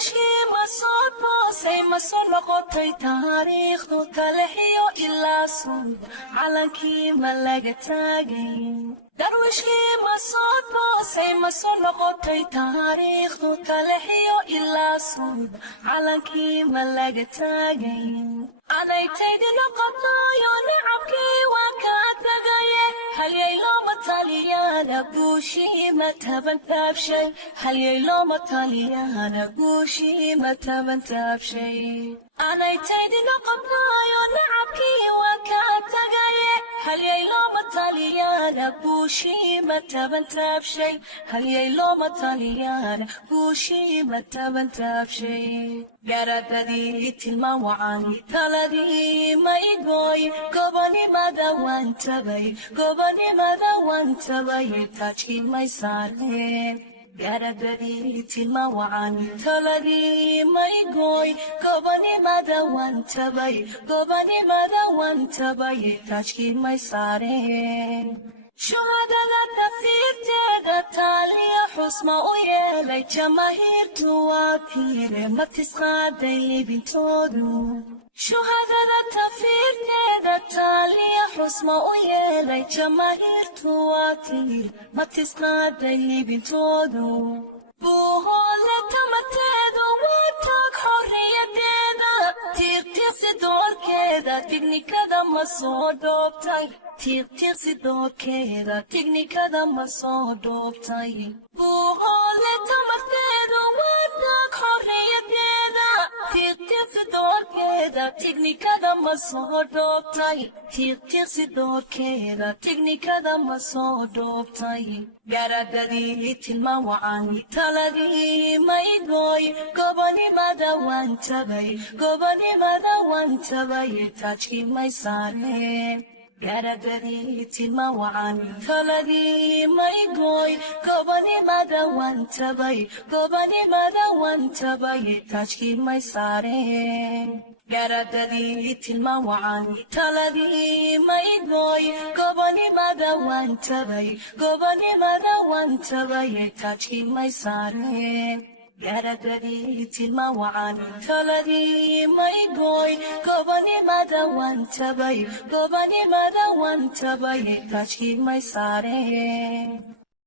darwishkii ma soo boosay ma soo noqotay taariikhdu kalexiyo ilaa suud calankii ma laga taagay darwishkii ma soo boosay ma soo noqotay taariikhdu kalexiyo ilaa suud calankii ma laga taagay anay taydino qabnaayo nacabkii waa kaa tagaye halyay looma taliyana guushii ma taban taabshay halyay looma taliyana guushii ma taban taabshay anay taydino qabnaayo nacabkii waa kaa tagaye halyay looma taliyana guushii ma taban taabshay halyay looma taliyana guushii ma taban taabshay garadadii tilmaan wacan taladii ma igooy gobonimada waan tabay gobonimada waan tabay taajkii may saareen garadadii tilmaan wacan taladii ma igooy gobonimada waan tabay gobonimada waan tabay taajkii may saareen shuhadada nasiibteeda taaliya xusma u yeelay jamaahiirtu waa fiire ma tisqaaday libintoodu shuhadada tafiirteeda taaliya xusma u yeelay jamaahiirtu waa fiire ma tisqaaday libintoodu buuhoole tamateedu waa taag xorriyadeeda tiiqtiiqsi doorkeeda tignikada ma soo dhoobtay tiiqtiiqsi doorkeeda tignikada ma soo dhoobtay buuhoole tamarteedu waa taag xorriyadeeda tiiqtiiqsi doorkeeda tignikada ma soo dhoobtay tiiqtiiqsi doorkeeda tignikada ma soo dhoobtay garadadii tilmaan wacan taladii ma igooy gobonimada waan tabay gobonimada waan tabay taajkii may saareen garadadii tilmaan wacan taladii ma igooy gobonimada waan tabay gobonimada waan tabay taajkii may saareen garadadii tilmaan wacan taladii ma igooy gobonimada waan tabay gobonimada waan tabay taajkii may saareen garadadii tilmaan wacan taladii ma igooy gobonimada waan tabay gobonimada waan tabay taajkii may saareen